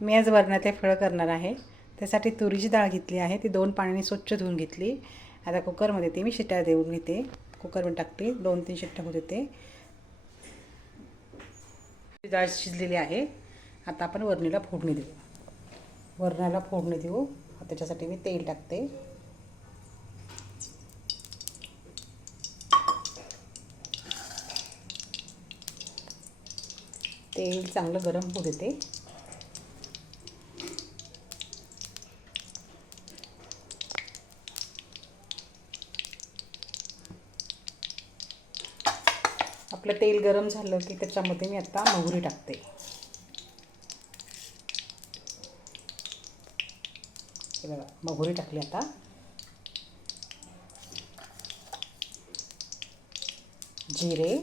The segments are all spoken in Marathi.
मी आज वरणाचे फळं करणार आहे. त्यासाठी तुरीची डाळ घेतली आहे, ती 2 पाण्याने स्वच्छ धुवून घेतली. आता कुकरमध्ये ती मी शिट्ट्या देऊन घेते. कुकरमध्ये टाकते, 2-3 शिट्ट्या होऊ देते. डाळ शिजलेली आहे. आता आपण वरणीला फोडणी देऊ. वरणाला फोडणी देऊ. त्याच्यासाठी मी तेल टाकते. तेल चांगलं गरम होऊ देते. आपलं तेल गरम झालं की त्याच्यामध्ये मी आता मोहरी टाकते. हे बघा, मोहरी टाकली. आता जिरे,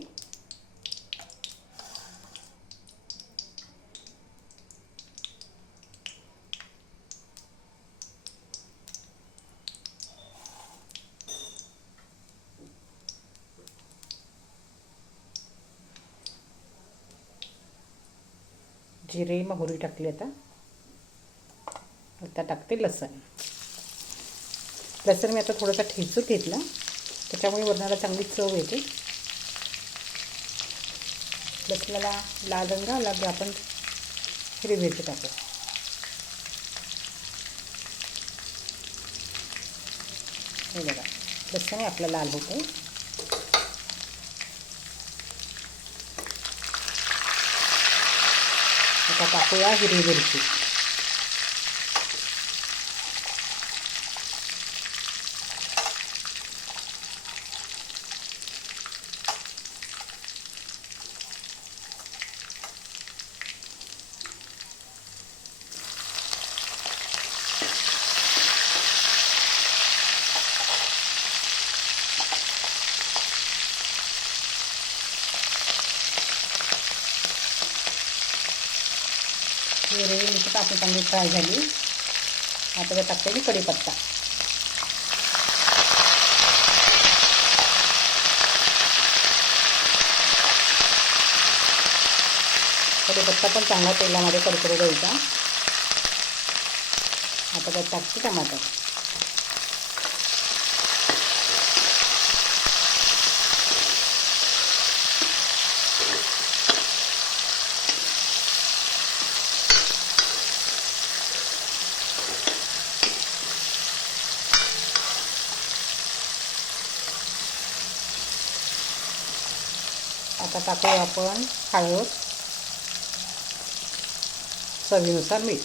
मोहरी टाकली. आता टाकते लसण. लसण मी आता थोडासा ठेचून घेतला, त्याच्यामुळे वरणाला चांगली चव येते. लसणाला लाल रंग आला की आपण हिरवी मिरची टाकू. हे बघा, लसण आपला लाल होतं. आता टाकूया हिरवी मिरची. हिरवी मिरची टाकून चांगली फ्राय झाली. आता त्यात टाकते मी कढीपत्ता. कढीपत्ता पण चांगला तेलामध्ये कडकडू द्यायचा. आता त्यात टाकते टमाटर. आता टाकूया आपण हळद, चवीनुसार मीठ.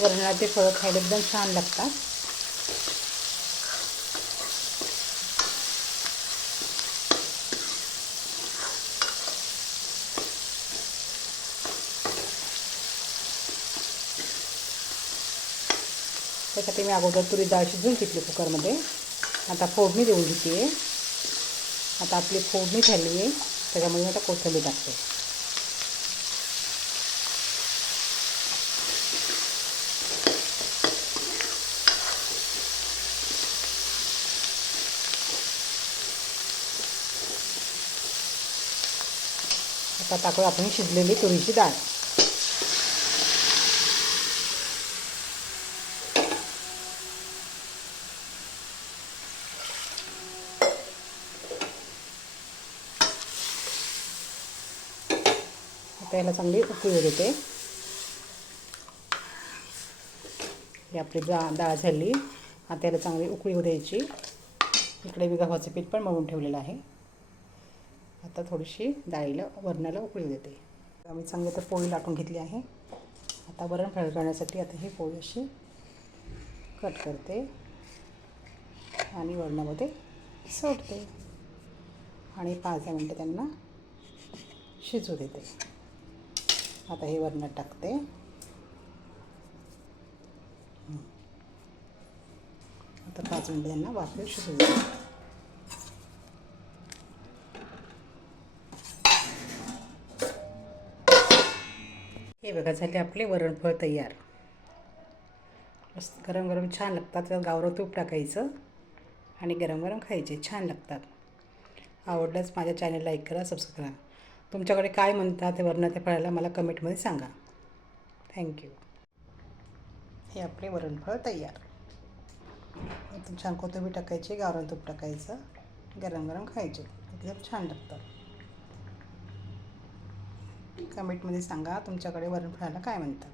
वरणाचे फळं खायला एकदम छान लागतात. त्यासाठी मी अगोदर तुरी डाळ शिजवून घेतली कुकरमध्ये. आता फोडणी देऊन घेते. आता आपली फोडणी झाली आहे, त्याच्यामध्ये आता कोथिंबीर टाकते. आता टाकूया आपण शिजलेली तुरीची डाळ. त्याला चांगली उकळी देते. ही आपली डाळ झाली. आता याला चांगली उकळी द्यायची. इकडे मी गव्हाचं पीठ पण मळून ठेवलेलं आहे. आता थोडीशी डाळीला वरणाला उकळी देते. आम्ही चांगली तर पोळी लाटून घेतली आहे. आता वरण फ्राय करण्यासाठी आता ही पोळी अशी कट करते आणि वरणामध्ये सोडते आणि 5-10 मिनटं त्यांना शिजू देते. आता हे वरणात टाकते. आता 5 मिनटं त्यांना वाफेवर शिजू देते. हे बघा, झाले आपले वरणफळ तयार. मस्त गरम गरम छान लागतात. त्यात गावरान तूप टाकायचं आणि गरम गरम खायचे, छान लागतात. आवडल्यास माझ्या चॅनल लाईक करा, सबस्क्राईब करा. तुमच्याकडे काय म्हणतात ते वरणाच्या फळाला मला कमेंटमध्ये सांगा. थँक्यू. हे आपले वरणफळ तयार. एकदम छान कोथिंबीर टाकायची, गावरान तूप टाकायचं, गरम गरम खायचे, एकदम छान लागतात. कमेंटमध्ये सांगा तुमच्याकडे वरणफळाला काय म्हणतात.